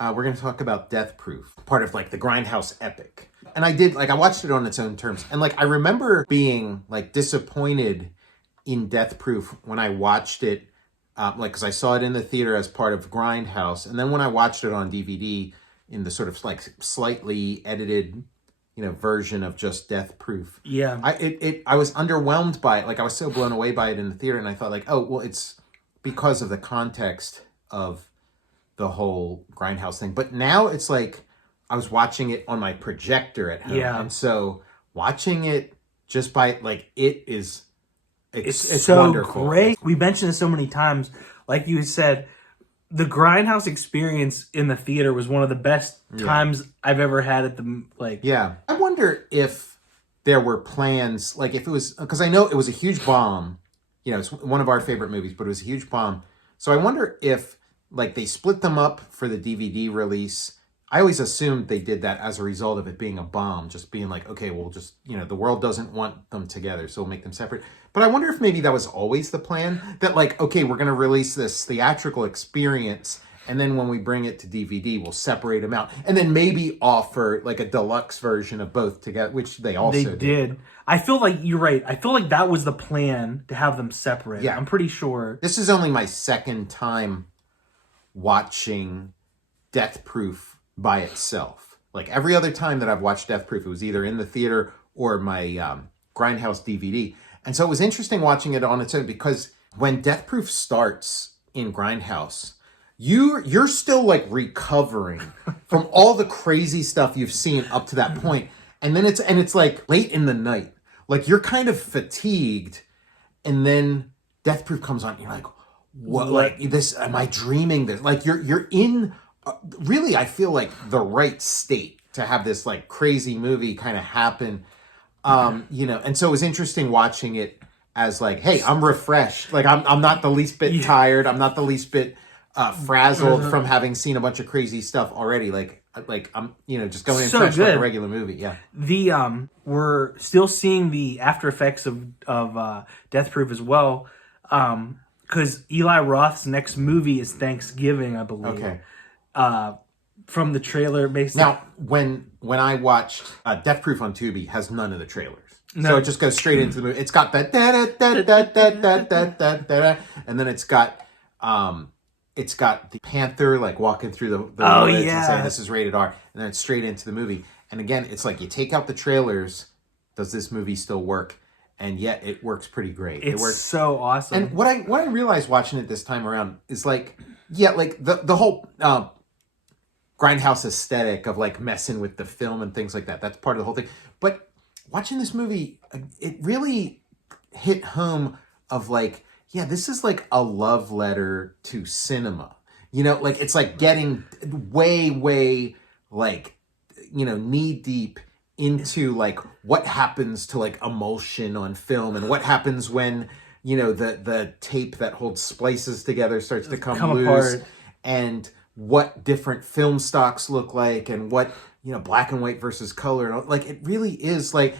we're going to talk about Death Proof, part of like the Grindhouse epic. And I watched it on its own terms. And like, I remember being like disappointed in Death Proof when I watched it, because I saw it in the theater as part of Grindhouse. And then when I watched it on DVD in the sort of like slightly edited, version of just Death Proof. Yeah. I was underwhelmed by it. Like, I was so blown away by it in the theater. And I thought like, oh, well, it's because of the context of the whole Grindhouse thing. But now it's like I was watching it on my projector at home. Yeah. And so watching it just by like it's so wonderful. Great. We mentioned it so many times. Like you said, the Grindhouse experience in the theater was one of the best times I've ever had at the Yeah. I wonder if there were plans, like if it was, because I know it was a huge bomb. It's one of our favorite movies, but it was a huge bomb. So I wonder if like they split them up for the DVD release. I always assumed they did that as a result of it being a bomb, just being like, okay, we'll just, the world doesn't want them together, so we'll make them separate. But I wonder if maybe that was always the plan, that like, okay, we're going to release this theatrical experience, and then when we bring it to DVD, we'll separate them out, and then maybe offer like a deluxe version of both together, which they also did. I feel like you're right. I feel like that was the plan, to have them separate. Yeah. I'm pretty sure. This is only my second time watching Death Proof by itself. Like every other time that I've watched Death Proof, it was either in the theater or my Grindhouse DVD. And so it was interesting watching it on its own, because when Death Proof starts in Grindhouse, you're still like recovering from all the crazy stuff you've seen up to that point. And then it's like late in the night. Like you're kind of fatigued, and then Death Proof comes on and you're like, what, like this, am I dreaming this? Like you're in really, I feel like the state to have this like crazy movie kind of happen. And so it was interesting watching it as like, hey, I'm refreshed. Like I'm not the least bit tired. I'm not the least bit frazzled from having seen a bunch of crazy stuff already. Like I'm, just going in fresh like a regular movie. Yeah. We're still seeing the after effects of Death Proof as well. Because Eli Roth's next movie is Thanksgiving, I believe. Okay. From the trailer, basically. Now, when I watched Death Proof on Tubi, has none of the trailers. No. So it just goes straight into the movie. It's got that da da da da da da da da, and then it's got the panther like walking through the woods and saying this is rated R, and then it's straight into the movie. And again, it's like you take out the trailers, does this movie still work? And yet it works pretty great. It works so awesome. And what I realized watching it this time around is like, like the whole Grindhouse aesthetic of like messing with the film and things like that. That's part of the whole thing. But watching this movie, it really hit home of like, this is like a love letter to cinema. Like it's like getting way, way like, knee deep into like what happens to like emulsion on film, and what happens when, the tape that holds splices together starts to come loose apart. And what different film stocks look like, and what, black and white versus color. Like it really is like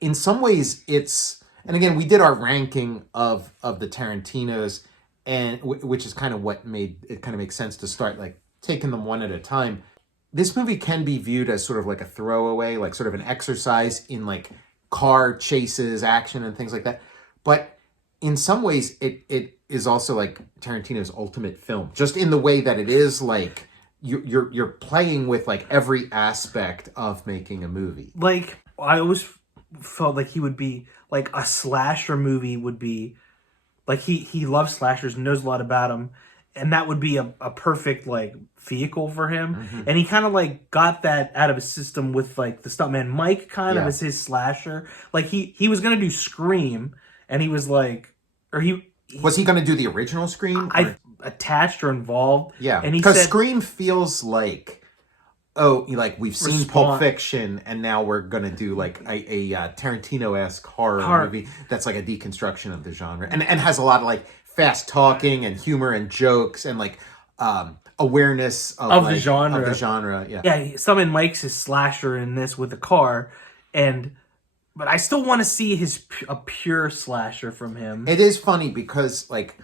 in some ways it's, and again, we did our ranking of the Tarantinos, and which is kind of what made it kind of make sense to start like taking them one at a time. This movie can be viewed as sort of like a throwaway, like sort of an exercise in like car chases, action, and things like that. But in some ways, it is also like Tarantino's ultimate film, just in the way that it is like you're playing with like every aspect of making a movie. Like I always felt like he would be like a slasher movie would be like he loves slashers and knows a lot about them, and that would be a perfect like vehicle for him. Mm-hmm. And he kind of like got that out of his system with like the stuntman Mike kind of as his slasher. Like he was gonna do Scream, and he was like, was he gonna do the original Scream? Attached or involved? Yeah, and he because said Scream feels like, like we've seen Pulp Fiction, and now we're gonna do like a Tarantino-esque horror movie that's like a deconstruction of the genre, and has a lot of like fast talking and humor and jokes and like awareness of like, the genre. Of the genre, yeah. Yeah, Stuntman Mike's his slasher in this with the car, but I still want to see a pure slasher from him. It is funny because like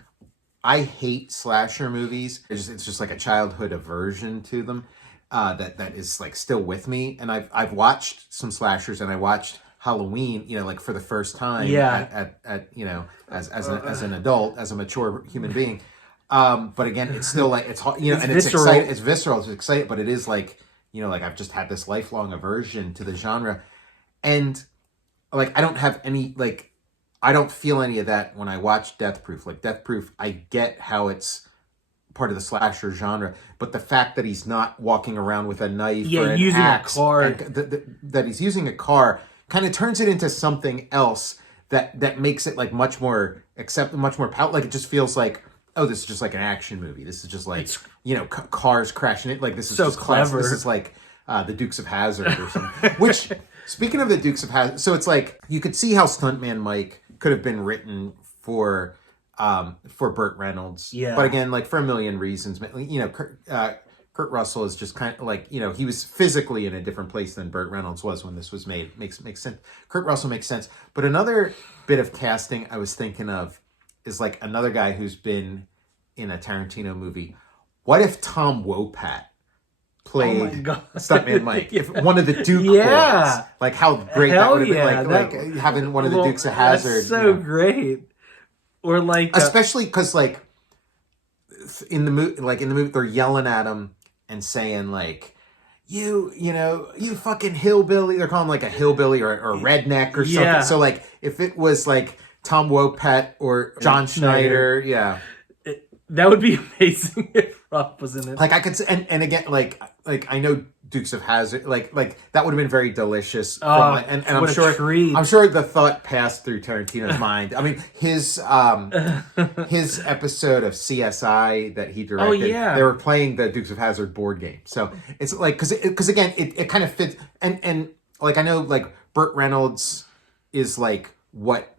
I hate slasher movies. It's just like a childhood aversion to them that is like still with me. And I've watched some slashers, and I watched Halloween, like for the first time at as an adult, as a mature human being. But again, it's still like it's hard, it's and visceral. it's exciting. It's visceral. It's exciting, but it is like like I've just had this lifelong aversion to the genre, and like I don't have any like. I don't feel any of that when I watch Death Proof. Like Death Proof, I get how it's part of the slasher genre, but the fact that he's not walking around with a knife or an using axe, a car, that he's using a car, kind of turns it into something else that makes it like much more like it just feels like, oh, this is just like an action movie. This is just like cars crashing it. Like this is so just clever. This is like the Dukes of Hazzard or something. Which, speaking of the Dukes of Hazzard, so it's like you could see how Stuntman Mike could have been written for Burt Reynolds. Yeah. But again, like for a million reasons, Kurt Russell is just kind of like, he was physically in a different place than Burt Reynolds was when this was made. Makes sense. Kurt Russell makes sense. But another bit of casting I was thinking of is like another guy who's been in a Tarantino movie. What if Tom Wopat played Stuntman Mike? If one of the Duke boys. Like how great that would have been. Like having one of the Dukes of Hazzard. That's so great. Or like especially because like in the movie they're yelling at him and saying like you fucking hillbilly. They're calling him like a hillbilly or a redneck or something. Yeah. So like if it was like Tom Wopat or John Schneider, that would be amazing if Rob was in it. Like I could say, and again, like I know Dukes of Hazzard, like that would have been very delicious. And I'm sure the thought passed through Tarantino's mind. I mean, his episode of CSI that he directed, they were playing the Dukes of Hazzard board game. So it's like because again, it kind of fits, and like I know like Burt Reynolds is like what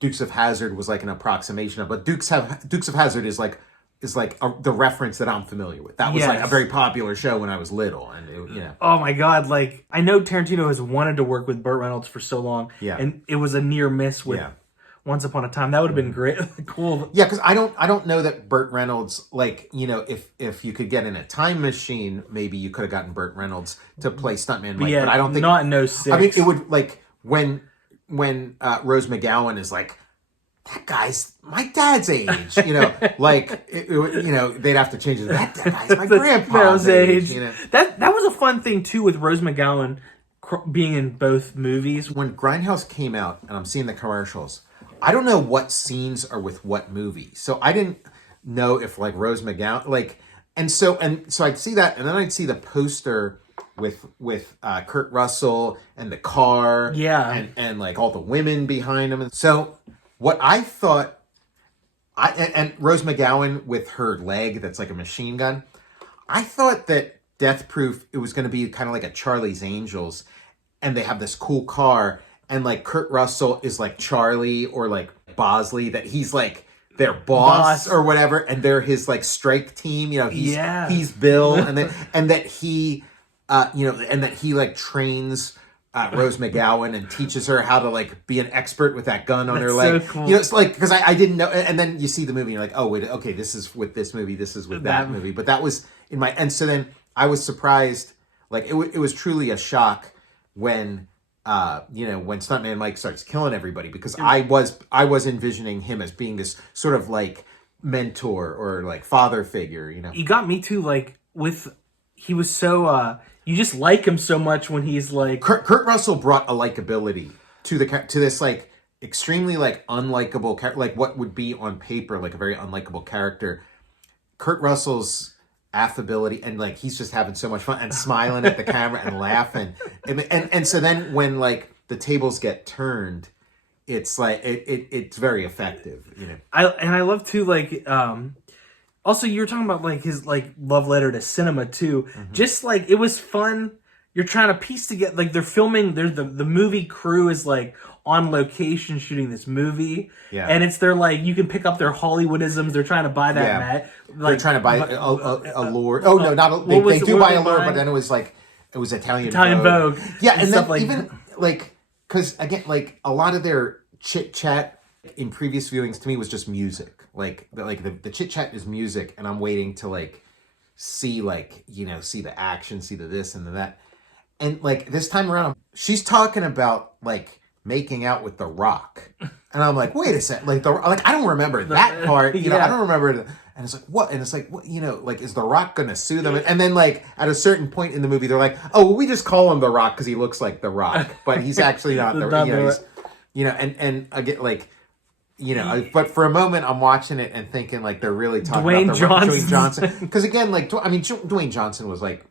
Dukes of Hazzard was like an approximation of, but Dukes of Hazzard is like the reference that I'm familiar with. That was like a very popular show when I was little, and Oh my god! Like I know Tarantino has wanted to work with Burt Reynolds for so long, and it was a near miss with Once Upon a Time. That would have been great, cool. Yeah, because I don't know that Burt Reynolds, like if you could get in a time machine, maybe you could have gotten Burt Reynolds to play Stuntman Mike. But I don't think not in 06. I mean, it would like when Rose McGowan is like, that guy's my dad's age, like they'd have to change it. That guy's my grandpa's age. That was a fun thing too with Rose McGowan being in both movies. When Grindhouse came out, and I'm seeing the commercials, I don't know what scenes are with what movie, so I didn't know if like Rose McGowan and so I'd see that, and then I'd see the poster with Kurt Russell and the car, and like all the women behind him, and so. What I thought, and Rose McGowan with her leg that's like a machine gun, I thought that Death Proof, it was going to be kind of like a Charlie's Angels, and they have this cool car, and like Kurt Russell is like Charlie or like Bosley, that he's like their boss or whatever, and they're his like strike team. He's Bill, and that he like trains Rose McGowan and teaches her how to like be an expert with that gun on her leg. So cool. It's like, because I didn't know, and then you see the movie and you're like, oh wait, okay, this is with this movie, this is with that movie. But that was in my, and so then I was surprised, like it was truly a shock when when Stuntman Mike starts killing everybody, because I was envisioning him as being this sort of like mentor or like father figure, You got me too, like he was so you just like him so much when he's like Kurt Russell brought a likability to this like extremely like unlikable character, like what would be on paper like a very unlikable character. Kurt Russell's affability, and like he's just having so much fun and smiling at the camera and laughing, and so then when like the tables get turned, it's like it's very effective, I love too, like also, you were talking about like his like love letter to cinema too. Mm-hmm. Just like it was fun. You're trying to piece together, like they're filming. There's the movie crew is like on location shooting this movie, and it's their like you can pick up their Hollywoodisms. They're trying to buy that mat. Like, they're trying to buy Allure. Oh no, not they do buy Allure, but then it was Italian Vogue. Yeah, and then like even like because again, like a lot of their chit chat in previous viewings to me was just music. like the chit chat is music, and I'm waiting to like see like see the action, see the this and the that, and like this time around, she's talking about like making out with The Rock, and I'm like, wait a sec, like I don't remember that part, I don't remember it. And it's like, what? And it's like, what? Like, is The Rock gonna sue them? And then, like, at a certain point in the movie, they're like, oh, well, we just call him The Rock because he looks like The Rock, but he's actually not the Rock. And I get like, but for a moment, I'm watching it and thinking like they're really talking about Dwayne Johnson. Because again, like, I mean, Dwayne Johnson was like,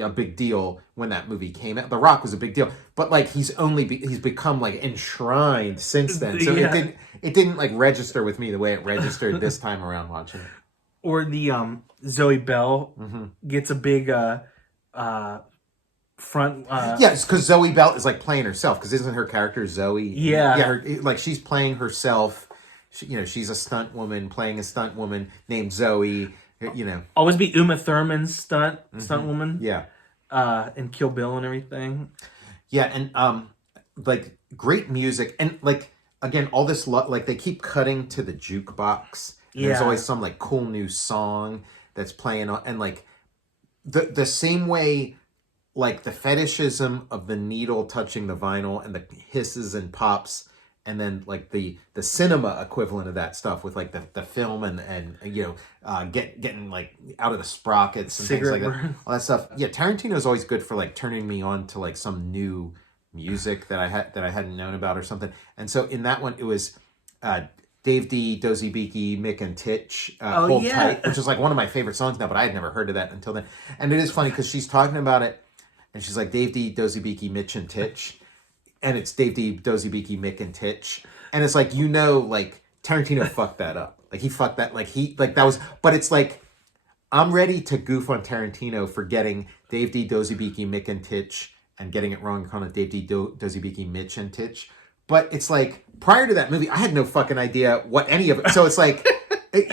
a big deal when that movie came out. The Rock was a big deal, but like he's become like enshrined since then. So it didn't like register with me the way it registered this time around watching it. Or the Zoe Bell gets a big front. It's because Zoe Bell is like playing herself. Because isn't her character Zoe? Yeah. Like she's playing herself. She's a stunt woman playing a stunt woman named Zoe. Always be Uma Thurman's stunt woman. Yeah. And Kill Bill and everything. Yeah, and like great music, and like again, all this like they keep cutting to the jukebox. And there's always some like cool new song that's playing on, and like the same way, like the fetishism of the needle touching the vinyl and the hisses and pops, and then like the cinema equivalent of that stuff with like the film and getting like out of the sprockets and cigarette things like that, all that stuff. Yeah, Tarantino's always good for like turning me on to like some new music that I hadn't known about or something. And so in that one, it was Dave D, Dozy Beaky, Mick and Titch, Hold Tight, which is like one of my favorite songs now, but I had never heard of that until then. And it is funny because she's talking about it, and she's like, Dave D, Dozy Beaky, Mitch and Titch. And it's Dave D, Dozy Beaky, Mick and Titch. And it's like, like Tarantino fucked that up. Like he fucked that, that was, but it's like, I'm ready to goof on Tarantino for getting Dave D, Dozy Beaky, Mick and Titch, and getting it wrong, calling it Dave D, Dozy Beaky, Mitch and Titch. But it's like, prior to that movie, I had no fucking idea what any of it. So it's like,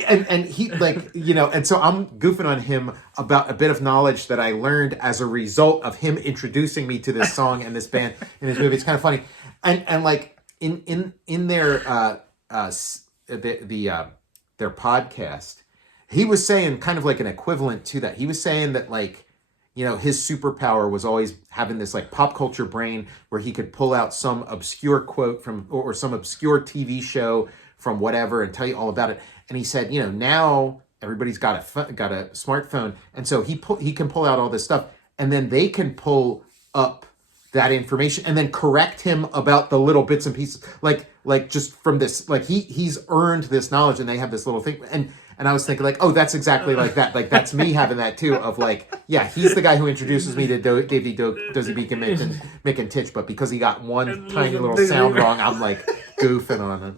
and he like, and so I'm goofing on him about a bit of knowledge that I learned as a result of him introducing me to this song and this band in this movie. It's kind of funny. And like in their their podcast, he was saying kind of like an equivalent to that. He was saying that like, his superpower was always having this like pop culture brain where he could pull out some obscure quote from or some obscure TV show from whatever and tell you all about it. And he said, now everybody's got a smartphone, and so he can pull out all this stuff, and then they can pull up that information and then correct him about the little bits and pieces, like just from this, like he's earned this knowledge, and they have this little thing, and I was thinking like, oh, that's exactly like that. Like that's me having that too. Of like, yeah, he's the guy who introduces me to Davey Dozy Beak and Mick and Titch, but because he got one tiny little sound wrong, I'm like goofing on him.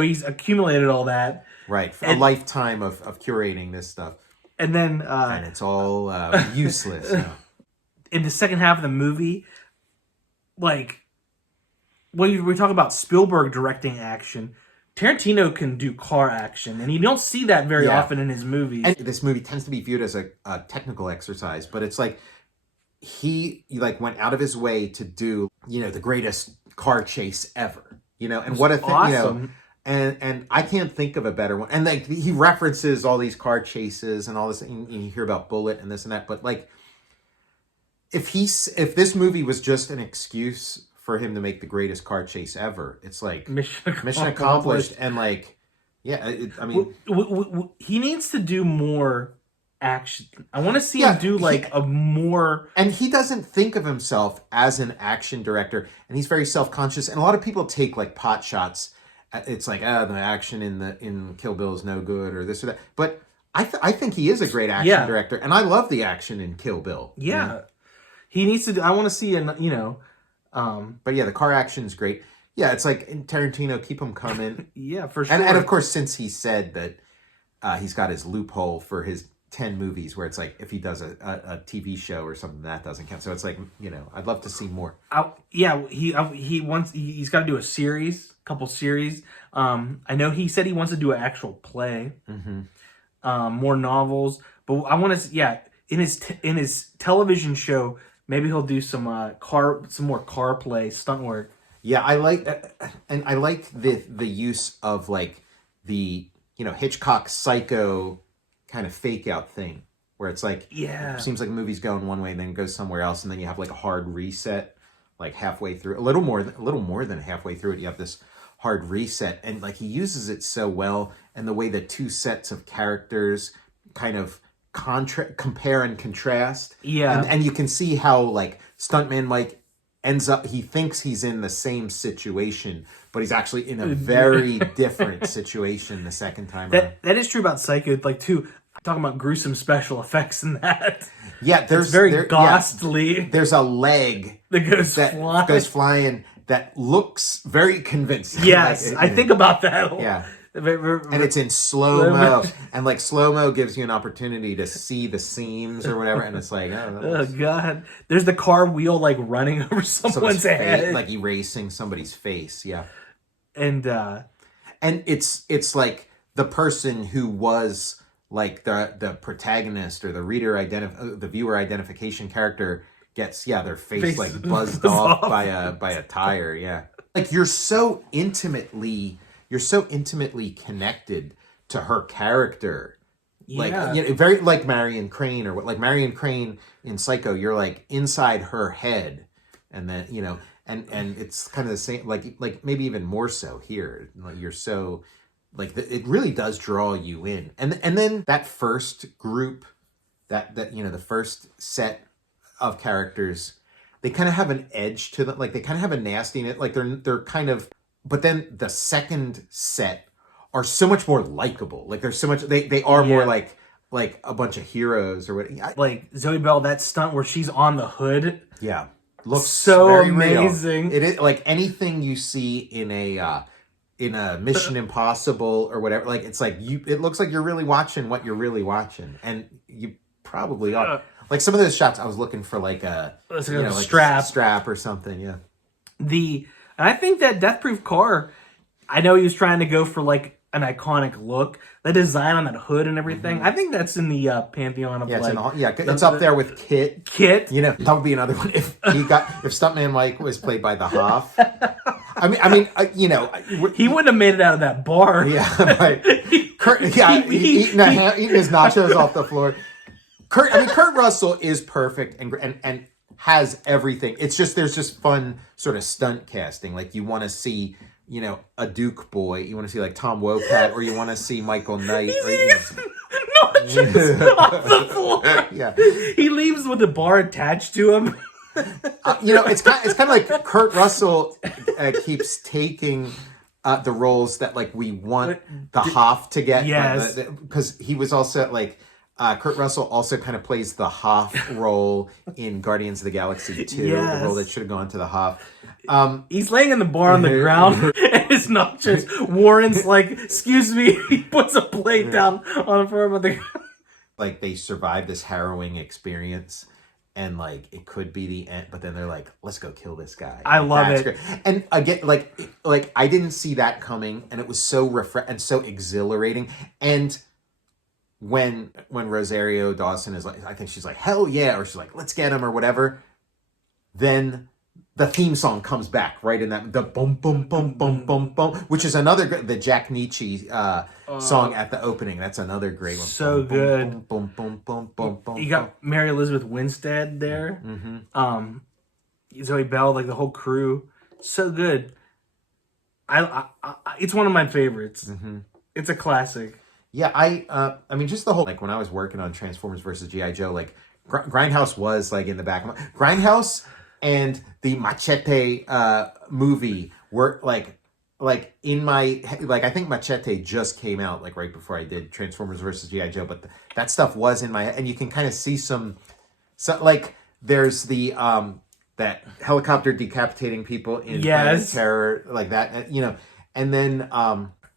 He's accumulated all that. Right, a lifetime of curating this stuff, and then and it's all useless. In the second half of the movie, like when we talk about Spielberg directing action, Tarantino can do car action, and you don't see that very often in his movies. And this movie tends to be viewed as a technical exercise, but it's like he like went out of his way to do, the greatest car chase ever, and what a thing, awesome. And I can't think of a better one. And like he references all these car chases and all this, and you hear about Bullet and this and that, but like if this movie was just an excuse for him to make the greatest car chase ever, it's like mission accomplished. And like, he needs to do more action. I want to see him do a more. And he doesn't think of himself as an action director, and he's very self-conscious. And a lot of people take like pot shots. It's like, the action in Kill Bill is no good or this or that. But I think he is a great action director, and I love the action in Kill Bill. Yeah, he needs to. I want to see but yeah, the car action is great. Yeah, it's like in Tarantino, keep him coming. Yeah, for sure. And of course, since he said that he's got his loophole for his 10 movies, where it's like if he does a TV show or something, that doesn't count. So it's like, I'd love to see more. He's got to do a couple series. I know he said he wants to do an actual play, more novels. But I want to, in his television show. Maybe he'll do some more car play, stunt work. Yeah, I like, and I like the use of like the Hitchcock Psycho kind of fake out thing, where it's like Yeah. it seems like a movie's going one way, and then goes somewhere else, and then you have like a hard reset, like halfway through, a little more than halfway through it, you have this hard reset, and like he uses it so well, and the way the two sets of characters kind of compare and contrast, Yeah. and you can see how like Stuntman Mike ends up, he thinks he's in the same situation, but he's actually in a very different situation the second time around. That is true about Psycho, like too. Talking about gruesome special effects in that. Yeah, It's very ghastly. Yeah, there's a leg that goes flying that looks very convincing. Yes, I think about that. Yeah. And it's in slow-mo. And like slow-mo gives you an opportunity to see the seams or whatever. And it's like, oh God. There's the car wheel like running over someone's head. Like erasing somebody's face. Yeah. And it's like the person who was like the protagonist or the the viewer identification character gets their face like buzzed off by a tire. Yeah. Like you're so intimately connected to her character. Yeah. Like very like Marion Crane, or what, like Marion Crane in Psycho, you're like inside her head, and then and it's kind of the same, like maybe even more so here. Like you're so like it really does draw you in, and then that first group, that the first set of characters, they kind of have an edge to them, like they kind of have a nastiness, like they're kind of. But then the second set are so much more likable. Like there's so much, they are more like a bunch of heroes or what. Like Zoe Bell, that stunt where she's on the hood. Yeah, looks so very amazing. Real. It is like anything you see in a Mission Impossible or whatever. Like it's like it looks like you're really watching what you're really watching, and you probably are. Like some of those shots, I was looking for like a like strap or something. Yeah. And I think that Death Proof car, I know he was trying to go for like an iconic look. The design on that hood and everything, I think that's in the pantheon of it's up there with Kit. Kit, that would be another one if Stuntman Mike was played by the Hoff. I mean, he wouldn't have made it out of that bar. Yeah, right. Eating his nachos off the floor. Kurt Russell is perfect and has everything. It's just there's just fun sort of stunt casting. Like you want to see, a Duke boy. You want to see like Tom Wopat, or you want to see Michael Knight. Nachos off the floor. Yeah, he leaves with a bar attached to him. It's kind of like Kurt Russell keeps taking the roles that like we want the Hoff to get. Yes, because he was also like. Kurt Russell also kind of plays the Hoff role in Guardians of the Galaxy 2, the role that should have gone to the Hoff. He's laying in the bar on the ground, and it's not just Warren's like, excuse me, he puts a plate down on the floor of the ground. Like, they survived this harrowing experience, and, like, it could be the end, but then they're like, let's go kill this guy. I love it. Great. And, again, like I didn't see that coming, and it was so and so exhilarating, and... When Rosario Dawson is like, I think she's like, hell yeah, or she's like, let's get him or whatever, then the theme song comes back right in that, the boom, boom, boom, boom, boom, boom, which is another, the Jack Nietzsche song at the opening. That's another great one. So boom, good. Boom, boom, boom, boom, boom, boom. You got Mary Elizabeth Winstead there. Mm-hmm. Zoe Bell, like the whole crew. So good. I it's one of my favorites. Mm-hmm. It's a classic. Yeah, I mean, just the whole, like, when I was working on Transformers versus G.I. Joe, like, Grindhouse was, like, in the back of my... Grindhouse and the Machete movie were, like in my... Like, I think Machete just came out, like, right before I did Transformers versus G.I. Joe, but that stuff was in my head, and you can kind of see some... So, like, there's the... that helicopter decapitating people in Planet Terror, like that, and then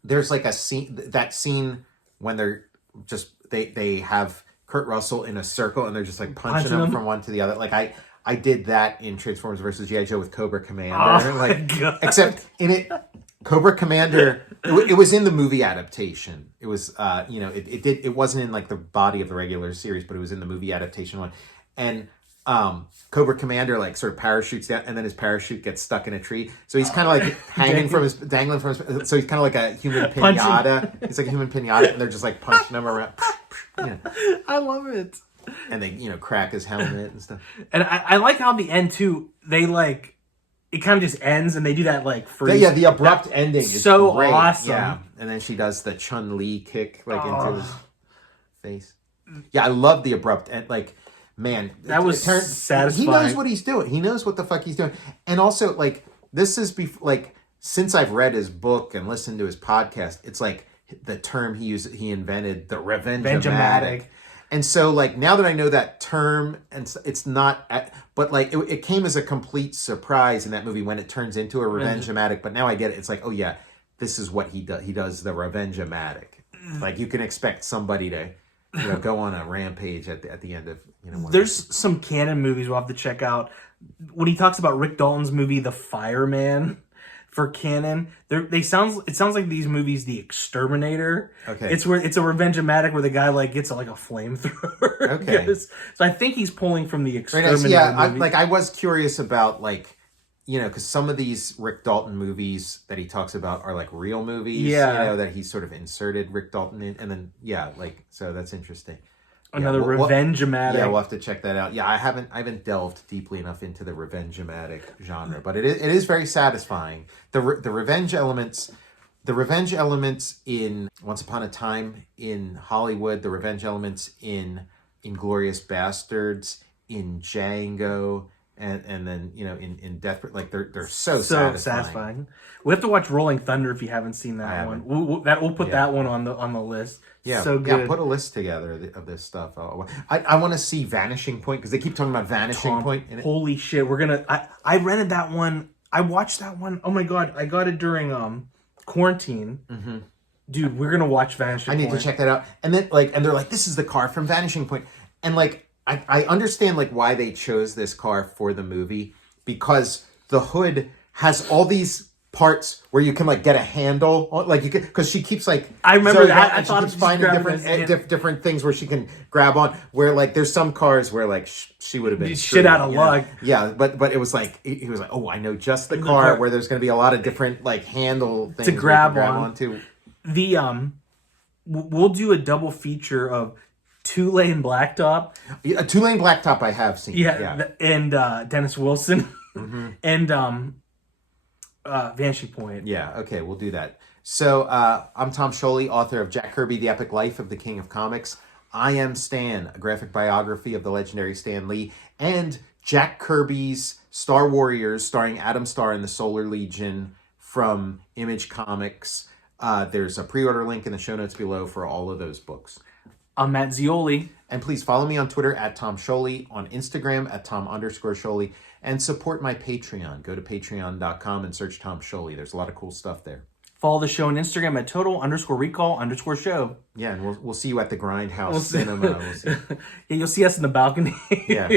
there's, like, that scene... when they're just they have Kurt Russell in a circle and they're just like punching him from one to the other. Like I did that in Transformers versus G.I. Joe with Cobra Commander. Except in it, Cobra Commander, it was in the movie adaptation. It was it wasn't in like the body of the regular series, but it was in the movie adaptation one. And Cobra Commander like sort of parachutes down, and then his parachute gets stuck in a tree. So he's kind of like dangling from his. So he's kind of like a human pinata. He's like a human pinata, and they're just like punching him around. I love it. And they crack his helmet and stuff. And I like how the end too. They like it kind of just ends, and they do that like freeze. Yeah, the abrupt ending is so great. awesome. Yeah, and then she does the Chun-Li kick like into his face. Yeah, I love the abrupt end. Like, man, that was satisfying. He knows what he's doing. He knows what the fuck he's doing. And also, like, this is like since I've read his book and listened to his podcast, it's like the term he invented, the revenge-o-matic. And so, like, now that I know that term, and it's not, but like, it came as a complete surprise in that movie when it turns into a revenge-o-matic. But now I get it. It's like, oh yeah, this is what he does. He does the revenge-o-matic. Like, you can expect somebody to, go on a rampage at the end of, There's some canon movies we'll have to check out. When he talks about Rick Dalton's movie, The Fireman, for canon, it sounds like these movies, The Exterminator. Okay, it's a revenge-o-matic where the guy like gets like a flamethrower. Okay, so I think he's pulling from The Exterminator. Very nice. Yeah, I was curious about like, because some of these Rick Dalton movies that he talks about are like real movies. Yeah, that he sort of inserted Rick Dalton in, and then so that's interesting. Another revenge-o-matic. Yeah, we'll have to check that out. Yeah, I haven't delved deeply enough into the revenge-o-matic genre, but it is very satisfying. The revenge elements in Once Upon a Time in Hollywood, the revenge elements in Inglourious Bastards, in Django, and then in Death, like they're so satisfying. We have to watch Rolling Thunder if you haven't seen that one. We'll put that one on the list. Yeah, so good. Yeah, put a list together of this stuff. I want to see Vanishing Point because they keep talking about Vanishing Point. Holy shit, we're gonna. I rented that one. I watched that one. Oh my god, I got it during quarantine. Mm-hmm. Dude, we're gonna watch Vanishing Point. I need to check that out. And then and they're like, this is the car from Vanishing Point, and like I understand like why they chose this car for the movie because the hood has all these parts where you can like get a handle, like you can, because she keeps like I remember that. I thought she keeps finding different things where she can grab on. Where like there's some cars where like she would have been shit out of luck. Yeah, but it was like he was like, oh, I know just the car where there's going to be a lot of different like handle things to grab onto. We'll do a double feature of Two-Lane Blacktop. A Two-Lane Blacktop I have seen. And Dennis Wilson. Mm-hmm. And Vanishing Point. Yeah, okay, we'll do that. So, I'm Tom Scioli, author of Jack Kirby, The Epic Life of the King of Comics. I Am Stan, a graphic biography of the legendary Stan Lee, and Jack Kirby's Star Warriors, starring Adam Starr and the Solar Legion from Image Comics. There's a pre-order link in the show notes below for all of those books. I'm Matt Zeoli. And please follow me on Twitter at Tom Scioli, on Instagram at Tom_Scioli, and support my Patreon. Go to patreon.com and search Tom Scioli. There's a lot of cool stuff there. Follow the show on Instagram at total_recall_show. Yeah, and we'll see you at the Grindhouse Cinema. Yeah, you'll see us in the balcony. Yeah.